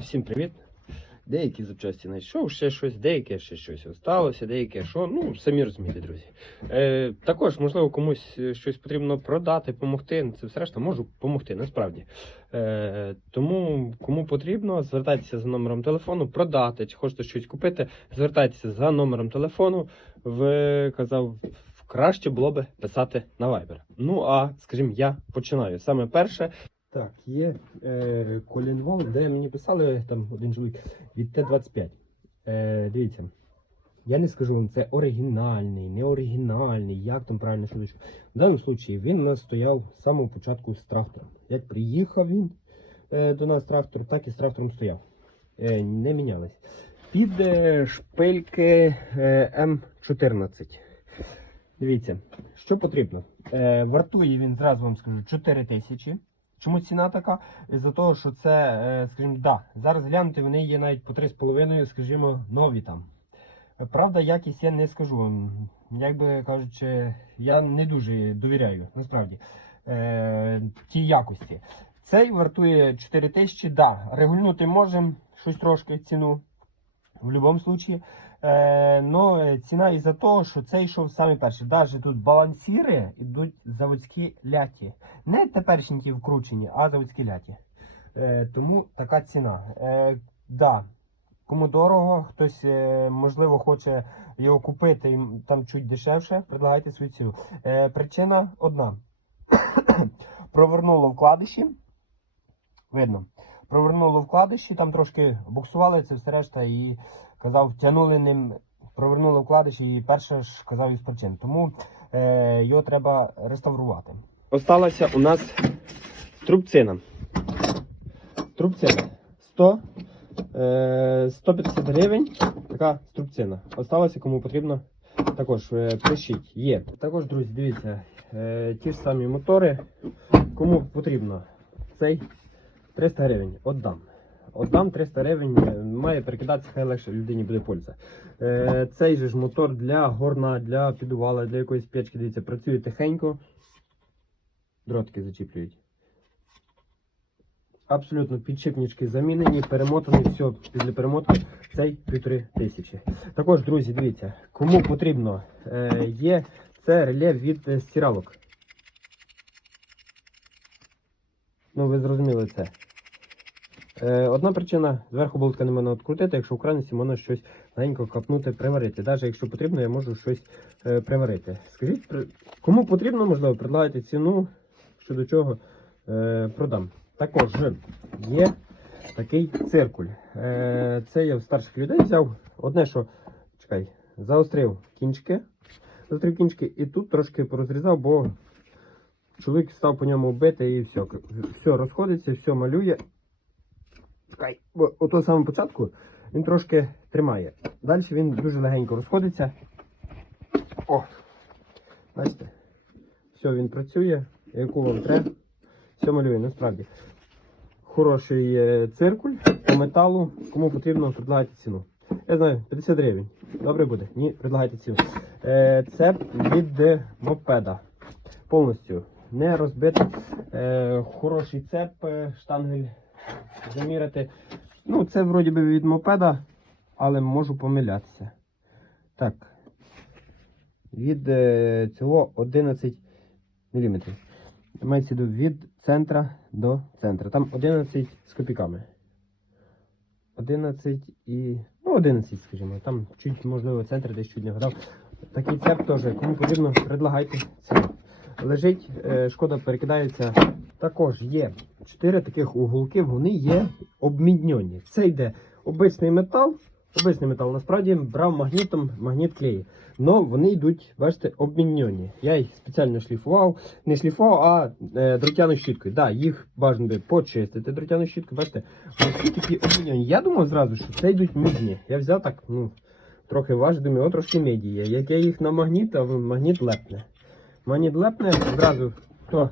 Всім привіт. Деякі запчасті знайшов ще щось, деяке ще щось осталося, деяке що. Ну, самі розумієте, друзі. Е, також, можливо, комусь е, щось потрібно продати, допомогти. Це все решта можу допомогти, насправді. Е, тому, кому потрібно, звертайтеся за номером телефону, продати, чи хочете щось купити, звертайтеся за номером телефону. Ви казав, краще було би писати на Viber. Ну а скажімо, я починаю. Саме перше. Так, є е, колінвол, де мені писали там один чоловік від Т-25. Е, дивіться, я не скажу вам, це оригінальний, не оригінальний, як там правильно швидко. В даному випадку він у нас стояв з самого початку з трактором. Як приїхав він е, до нас трактор, так і з трактором стояв. Е, не мінялись. Під е, шпильки е, М14. Дивіться, що потрібно. Е, вартує він, зразу вам скажу, 4 тисячі. Чому ціна така? Із-за того, що це, е, скажімо, да, зараз глянути, вони є навіть по 3,5, скажімо, нові там. Правда, якість я не скажу вам. Як би кажучи, я не дуже довіряю, насправді, е, тій якості. Цей вартує 4 тисячі, да, регульнути можемо щось трошки ціну. В будь-якому випадку. Е, но е, ціна із-за того, що цей йшов саме перший. Навіть тут балансіри йдуть заводські ляті. Не теперішні ті вкручені, а заводські ляті. Е, тому така ціна. Е, да, кому дорого, хтось, е, можливо, хоче його купити там чуть дешевше, предлагайте свою ціну. Е, причина одна. Провернуло вкладиші. Видно. Провернуло вкладиші, там трошки буксували це все решта і казав, тягнули ним, провернули вкладиші і перше ж казав із причин. Тому е, його треба реставрувати. Осталася у нас струбцина. Струбцина. 100, е, 150 гривень. Така струбцина. Осталося, кому потрібно. Також е, пишіть. Є. Також, друзі, дивіться, е, ті ж самі мотори. Кому потрібно цей 300 гривень. Отдам. Отдам 300 гривень, е, має перекидатися, хай легше людині буде польза. Е, цей же ж мотор для горна, для підувала, для якоїсь печки, дивіться, працює тихенько. Дротики зачіплюють. Абсолютно підшипнички замінені, перемотані, все після перемотки цей півтори тисячі. Також, друзі, дивіться, кому потрібно, е, є це реле від е, стиралок. Ну, ви зрозуміли це. Е, одна причина, зверху болтка не можна відкрутити, якщо в крайності можна щось легенько капнути, приварити. Навіть якщо потрібно, я можу щось е, приварити. Скажіть, кому потрібно, можливо, предлагайте ціну, щодо чого е, продам. Також є такий циркуль. Це я в старших людей взяв. Одне, що чекай, заострив кінчики, заострив кінчики і тут трошки порозрізав, бо чоловік став по ньому бити і все. Все розходиться, все малює. Чекай, бо ото саме початку він трошки тримає. Далі він дуже легенько розходиться. О! Бачите? Все, він працює, яку вам треба. Все малює, насправді. Хороший циркуль по металу. Кому потрібно, предлагайте ціну. Я знаю, 50 гривень. Добре буде? Ні, предлагайте ціну. Е, це від мопеда. Повністю не розбитий. Е, хороший цеп, е, штангель заміряти. Ну, це вроді би від мопеда, але можу помилятися. Так. Від е, цього 11 мм. Мається від центра до центра. Там 11 з копійками. 11 і. Ну, 11, скажімо. Там чуть, можливо, центр десь чуть не гадав. Такий цеп теж. Кому потрібно, предлагайте ціну. Лежить, е, шкода перекидається. Також є 4 таких уголки, вони є обмідньоні. Це йде обичний метал. Обичний метал насправді брав магнітом, магніт клеє. Но вони йдуть, бачите, обміньоні. Я їх спеціально шліфував. Не шліфував, а е, дротяною щіткою. Да, їх бажано почистити дротяною щіткою. Бачите, вони такі обміньоні. Я думав зразу, що це йдуть мідні. Я взяв так, ну, трохи важив, думаю, о, трошки меді є. Як я їх на магніт, а магніт лепне. Магніт лепне, хто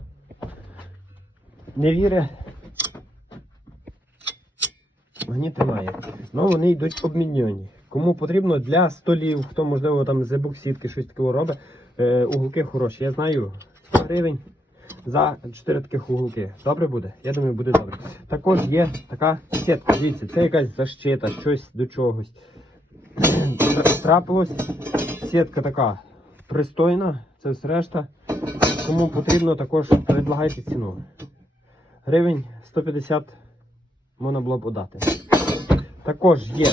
не вірить. Магніт немає. Ну вони йдуть обміньоні. Кому потрібно для столів, хто можливо там з ебоксітки щось такого робить, е, уголки хороші. Я знаю 100 гривень. за 4 таких уголки. Добре буде? Я думаю, буде добре. Також є така сітка. Дивіться, це якась защита, щось до чогось. Трапилось. Сітка така пристойна, це все решта. Кому потрібно, також предлагайте ціну. Гривень 150 можна було б удати. Також є.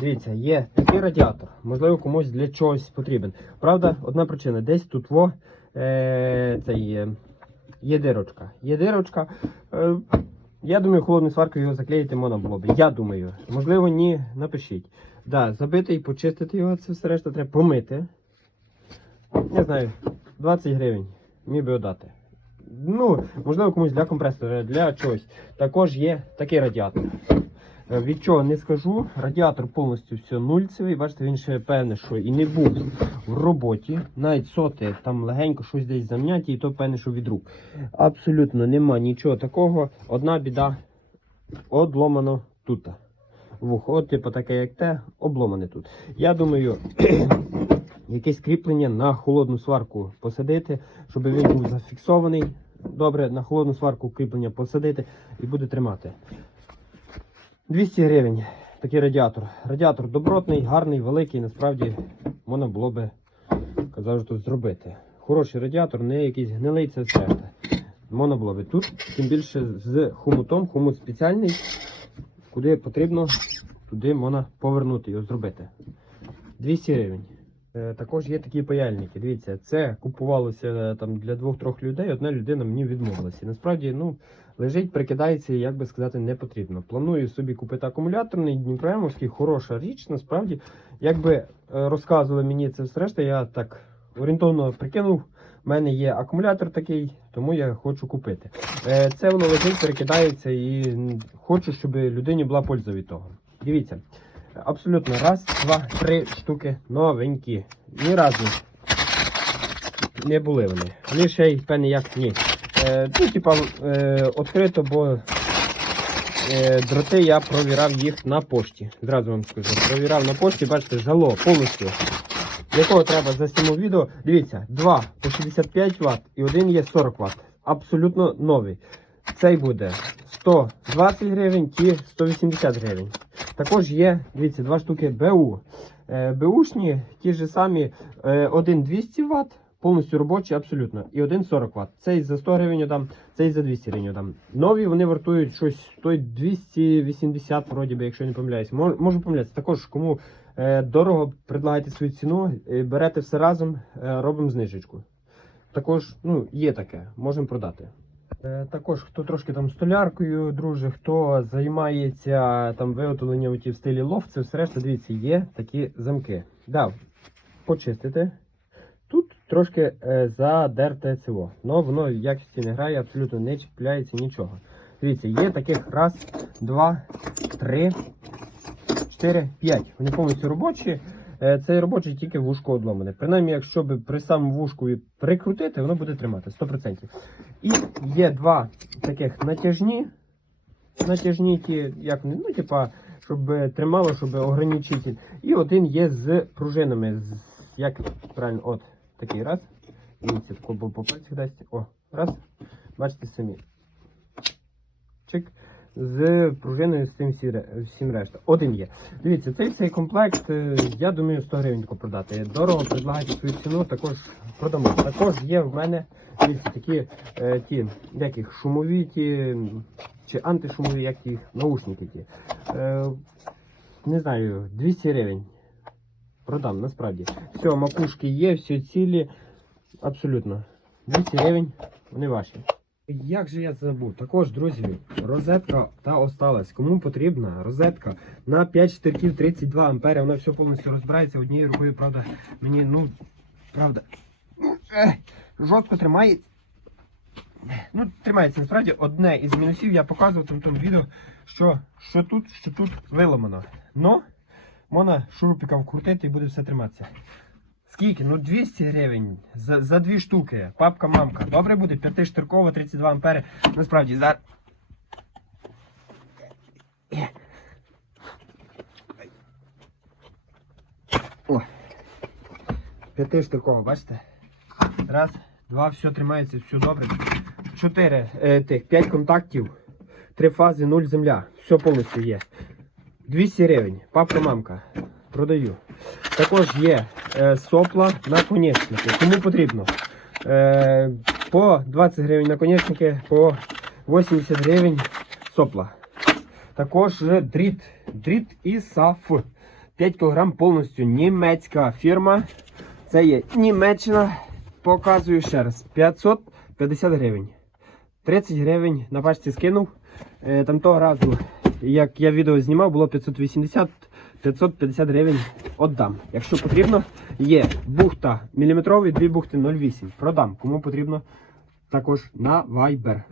Дивіться, є такий радіатор. Можливо, комусь для чогось потрібен. Правда, одна причина. Десь тут во е, цей, е, є дирочка. Є дирочка. Е, я думаю, холодною сваркою його заклеїти можна було б. Я думаю. Можливо, ні, напишіть. Да, забити і почистити його, це все решта треба помити. Не знаю, 20 гривень. Міг би отдати. Ну, можливо, комусь для компресора, для чогось. Також є такий радіатор. Е, Від чого не скажу, радіатор повністю все нульцевий. Бачите, він ще певне, що і не був в роботі. Навіть соти там легенько щось десь зам'яті, і то певне, що від рук. Абсолютно нема нічого такого. Одна біда одломано тут. Вухо, от, типу таке, як те, обломане тут. Я думаю, якесь кріплення на холодну сварку посадити, щоб він був зафіксований. Добре, на холодну сварку кріплення посадити і буде тримати. 200 гривень такий радіатор. Радіатор добротний, гарний, великий. Насправді можна було би казав, тут зробити. Хороший радіатор, не якийсь гнилий, це все. Можна було би тут, тим більше з хомутом, хомут спеціальний, куди потрібно, туди можна повернути його зробити. 200 гривень. Е, Також є такі паяльники. Дивіться, це купувалося е, там для двох-трьох людей. Одна людина мені відмовилася. Насправді, ну, лежить, прикидається, як би сказати, не потрібно. Планую собі купити акумуляторний Дніпремовський, хороша річ. Насправді, якби е, розказували мені це все решта, я так орієнтовно прикинув. У мене є акумулятор такий, тому я хочу купити. Це воно лежить, перекидається і хочу, щоб людині була польза від того. Дивіться. Абсолютно раз, два, три штуки новенькі. Ні разу не були вони. Вони ще й певне як ні. Е, ну, типа, е, відкрито, бо е, дроти я провірав їх на пошті. Зразу вам скажу. Провірав на пошті, бачите, жало повністю. Якого треба за зніму відео. Дивіться, два по 65 Вт і один є 40 Вт. Абсолютно новий. Цей буде 120 гривень, ті 180 гривень. Також є, дивіться, два штуки БУ. Е, БУшні, ті ж самі, е, один 200 Вт, повністю робочий, абсолютно. І один 40 Вт. Цей за 100 гривень дам, цей за 200 гривень дам. Нові вони вартують щось стоїть 280, вроді би, якщо не помиляюсь. Мож- Можу помилятися. Також кому е, дорого предлагайте свою ціну, берете все разом, робимо знижечку. Також ну, є таке, можемо продати. Е, Також хто трошки там столяркою друже, хто займається там виготовленням в стилі лофт, це все решта, дивіться, є такі замки. Да, почистите. Тут трошки е, задерте цього. Но воно в якості не грає, абсолютно не чіпляється нічого. Дивіться, є таких раз, два, три, чотири, п'ять. Вони повністю робочі. Е, Цей робочий тільки вушко одломане. Принаймні, якщо б при самому вушку прикрутити, воно буде тримати 100%. І є два таких натяжні. Натяжні ті, як ну, типа, щоб тримало, щоб ограничити. І один є з пружинами. З, як правильно, от такий раз. Дивіться, тако по по пальцях дасть. О, раз. Бачите самі. Чик. З пружиною з цим всім решта. Один є. Дивіться, цей цей комплект, е, я думаю, 100 гривень продати. Дорого, предлагайте свою ціну, також продамо. Також є в мене дивіться, такі е, ті, їх, шумові ті, чи антишумові, як їх, наушники ті. Е, не знаю, 200 гривень. Продам, насправді. Все, макушки є, все цілі. Абсолютно. 200 гривень, вони ваші. Як же я забув? Також, друзі, розетка та осталась. Кому потрібна розетка на 5 штирків 32 ампери. Вона все повністю розбирається однією рукою, правда, мені, ну, правда, ну, жорстко тримається. Ну, тримається насправді одне із мінусів я показував там в тому відео, що, що тут, що тут виламано. Но можна шурупіка вкрутити і буде все триматися. Скільки? Ну 200 гривень за, за дві штуки. Папка-мамка. Добре буде? П'ятиштиркова, 32 ампери. Насправді, зараз. О. П'ятиштиркова, бачите? Раз, Два, все тримається, все добре. Чотири е, тих, п'ять контактів, три фази, нуль земля. Все повністю є. 200 гривень. Папка, мамка. Продаю. Також є е, сопла на конечники. Кому потрібно? Е, по 20 гривень наконечники, по 80 гривень сопла. Також дріт. Дріт і САФ. 5 кг повністю німецька фірма. Це є Німеччина. Показую ще раз. 550 гривень. 30 гривень на пачці скинув. Е, Там того разу, як я відео знімав, було 580 550 гривень віддам. Якщо потрібно, є бухта міліметровий, дві бухти 0,8. Продам. Кому потрібно, також на Viber.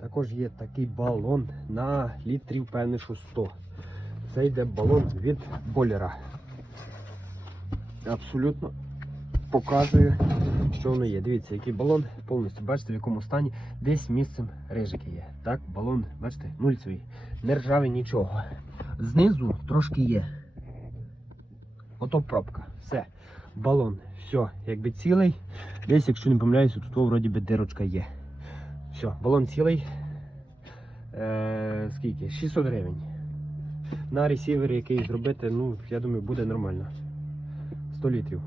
Також є такий балон на літрів, певне, що 100. Це йде балон від бойлера. Абсолютно показую, що воно є. Дивіться, який балон повністю. Бачите, в якому стані десь місцем рижики є. Так, балон, бачите, нульцевий. Не ржавий нічого. Знизу трошки є. Ото пробка. Все. Балон. Все, якби цілий. Десь, якщо не помиляюся, тут вроді би дирочка є. Все, балон цілий. Е, скільки? 600 гривень. На ресівері який зробити, ну, я думаю, буде нормально. 100 літрів.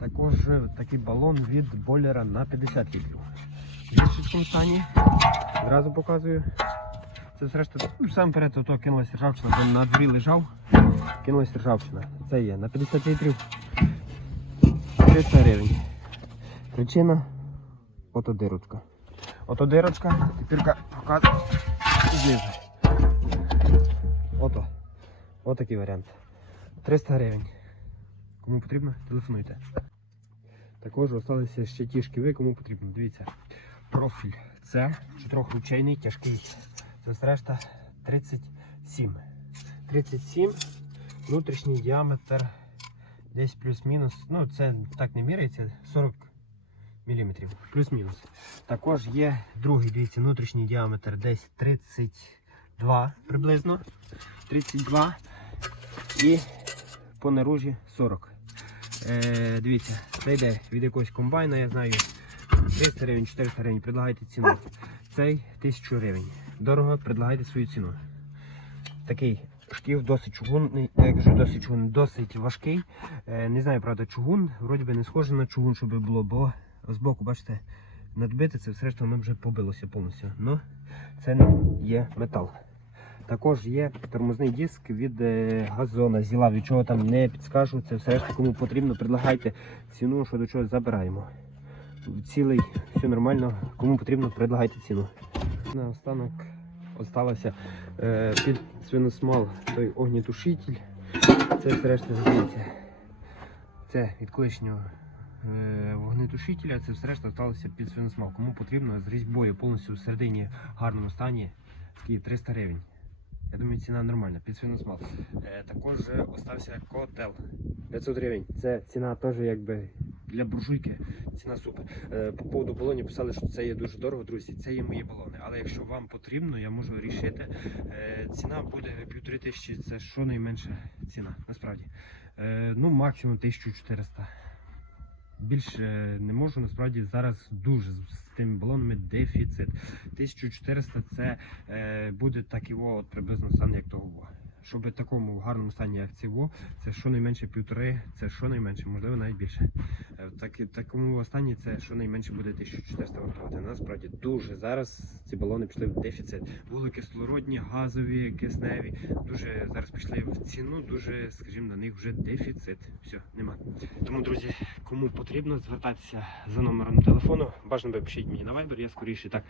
Також е, такий балон від бойлера на 50 літрів. В стані. Зразу показую. Це решта, ну, сам перед ото кинулась ржавчина, бо на дворі лежав, кинулась ржавчина. Це є на 50 літрів 300 гривень. Причина ото дирочка. Ото дирочка, тепер показую знизу. Ото. Отакий варіант. 300 гривень. Кому потрібно, телефонуйте. Також залишилися ще ті шківи, кому потрібно. Дивіться. Профіль. Це чотирьохручейний тяжкий. Це все решта 37. 37. Внутрішній діаметр десь плюс-мінус. Ну, це так не міряється. 40 мм. Плюс-мінус. Також є другий, дивіться, внутрішній діаметр десь 32 приблизно. 32 і по наружі 40. Е, дивіться, це йде від якогось комбайна, я знаю. 300 гривень, 400 гривень, предлагайте ціну. Цей 1000 гривень. Дорого, предлагайте свою ціну. Такий шкіф досить чугунний, я кажу досить чугунний, досить важкий. Е, не знаю, правда, чугун. Вроді би не схоже на чугун, щоб було, бо збоку, бачите, надбите це все воно вже побилося повністю. Ну, це не є метал. Також є тормозний диск від е, газона зіла, від чого там не підскажу. Це все решта, кому потрібно, предлагайте ціну, що до чого забираємо. Цілий, все нормально. Кому потрібно, предлагайте ціну. На останок осталося е, під свиносмал той огнітушитель. Це решта здається. Це від колишнього е, вогнетушителя, це все решта залишилося під свиносмал. Кому потрібно з різьбою повністю в гарному стані. Скільки 300 гривень. Я думаю, ціна нормальна, під свиносмал. Е, також е, остався котел 500 гривень. Це ціна теж якби для буржуйки. Ціна супер. Е, по поводу балонів писали, що це є дуже дорого, друзі. Це є мої балони. Але якщо вам потрібно, я можу рішити. Е, ціна буде півтори тисячі, це щонайменша ціна, насправді. Е, ну, максимум 1400. Більше не можу, насправді зараз дуже з тими балонами дефіцит. 1400 це буде так і приблизно стан як того. во. Щоб такому гарному стані, як цього, це щонайменше півтори, це щонайменше, можливо, навіть більше. Е, в так, такому стані це щонайменше буде 1400 вартувати. Насправді дуже зараз ці балони пішли в дефіцит. Були кислородні, газові, кисневі. Дуже зараз пішли в ціну, дуже, скажімо, на них вже дефіцит. Все, нема. Тому, друзі, кому потрібно звертатися за номером телефону, бажано би пишіть мені на Viber, я скоріше так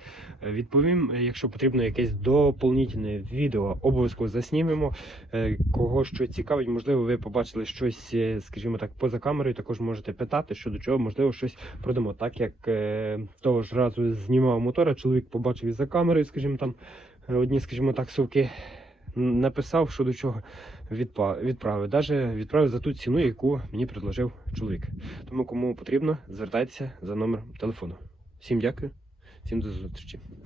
е, відповім. Е, Якщо потрібно якесь доповнительне відео, обов'язково заснімемо. Е, Кого що цікавить, можливо, ви побачили щось, е, скажімо так, поза камерою. Також можете питати, щодо чого, можливо, щось продамо. Так як е, того ж разу знімав мотора, чоловік побачив із за камерою, скажімо там, одні, скажімо так, совки. Написав, що до чого відправив. Даже відправив за ту ціну, яку мені предложив чоловік. Тому кому потрібно, звертайтеся за номером телефону. Всім дякую, всім до зустрічі.